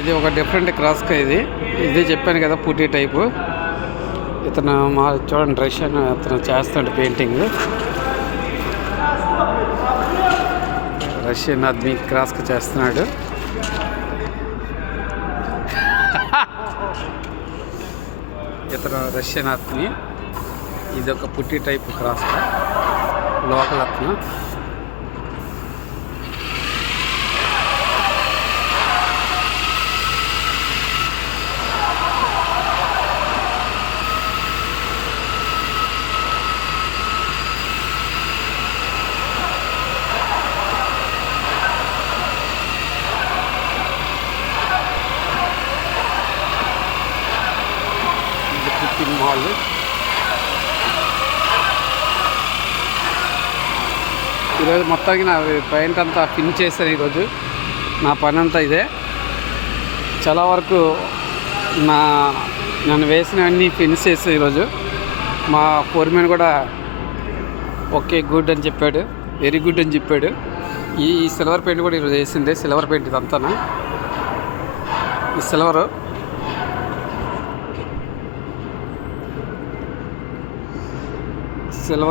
ఇది ఒక డిఫరెంట్ క్రాస్కా. ఇది చెప్పాను కదా, పుట్టి టైపు. ఇతను చూడండి, రష్యన్ అతను చేస్తాడు పెయింటింగ్. రష్యన్ ఆద్మీ క్రాస్కా చేస్తున్నాడు. ఇతను రష్యన్ ఆద్మీ. ఇది ఒక పుట్టి టైప్ క్రాస్కా, లోకల్ అతను. మాల్ ఈరోజు మొత్తానికి నా పెయింట్ అంతా ఫినిష్ చేశాను. ఈరోజు నా పని అంతా ఇదే. చాలా వరకు నన్ను వేసినవన్నీ ఫినిష్ చేశాను ఈరోజు. మా ఫోర్మెన్ కూడా ఓకే గుడ్ అని చెప్పాడు, వెరీ గుడ్ అని చెప్పాడు. ఈ సిల్వర్ పెయింట్ కూడా ఈరోజు వేసిందే. సిల్వర్ పెయింట్ ఇదంతా. ఈ సిల్వర్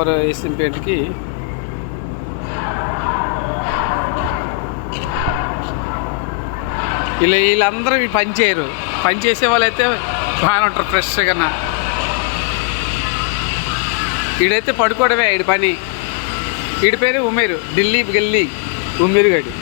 వేసిన పెయింట్కి వీళ్ళందరూ పని చేయరు. పని చేసే వాళ్ళైతే బాగానే ఉంటారు ఫ్రెష్గా. వీడైతే పడుకోవడమే వీడి పని. వీడి పేరు ఉమేరు, ఢిల్లీ గల్లీ ఉమేరు గడి.